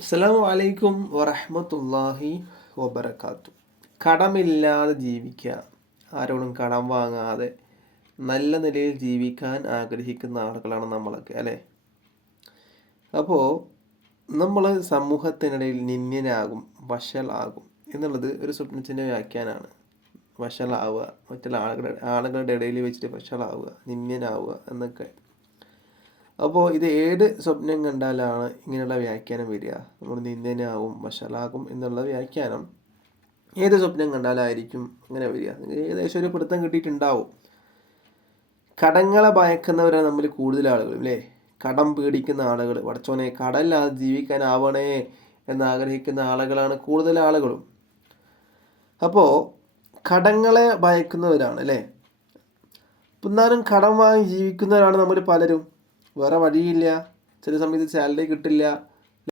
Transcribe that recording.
അസ്സലാമു അലൈക്കും വറഹ്മത്തുള്ളാഹി വബറകാത്തു. കടമില്ലാതെ ജീവിക്കുക, ആരോടും കടം വാങ്ങാതെ നല്ല നിലയിൽ ജീവിക്കാൻ ആഗ്രഹിക്കുന്ന ആളുകളാണ് നമ്മളൊക്കെ അല്ലേ. അപ്പോൾ നമ്മൾ സമൂഹത്തിനിടയിൽ നിന്ദ്യനാകും, വഷളാകും എന്നുള്ളത് ഒരു സ്വപ്നത്തിൻ്റെ വ്യാഖ്യാനമാണ്. വഷളാവുക, മറ്റുള്ള ആളുകളുടെ ഇടയിൽ വെച്ചിട്ട് വഷളാവുക, നിന്ദ്യനാവുക എന്നൊക്കെ. അപ്പോൾ ഇത് ഏത് സ്വപ്നം കണ്ടാലാണ് ഇങ്ങനെയുള്ള വ്യാഖ്യാനം വരിക? നമ്മൾ നിന്ദ്യനാവും, വഷളാകും എന്നുള്ള വ്യാഖ്യാനം ഏത് സ്വപ്നം കണ്ടാലായിരിക്കും അങ്ങനെ വരിക? ഏകദേശം ഒരു പിടുത്തം കിട്ടിയിട്ടുണ്ടാവും. കടങ്ങളെ ഭയക്കുന്നവരാണ് നമ്മൾ കൂടുതൽ ആളുകൾ അല്ലേ. കടം പേടിക്കുന്ന ആളുകൾ, പടച്ചോനെ കടമില്ലാതെ ജീവിക്കാനാവണേ എന്നാഗ്രഹിക്കുന്ന ആളുകളാണ് കൂടുതൽ ആളുകളും. അപ്പോൾ കടങ്ങളെ ഭയക്കുന്നവരാണ് അല്ലേ. എന്നാലും കടം വാങ്ങി ജീവിക്കുന്നവരാണ് നമ്മൾ പലരും. വേറെ വഴിയില്ല, ചില സമയത്ത് സാലറി കിട്ടില്ല,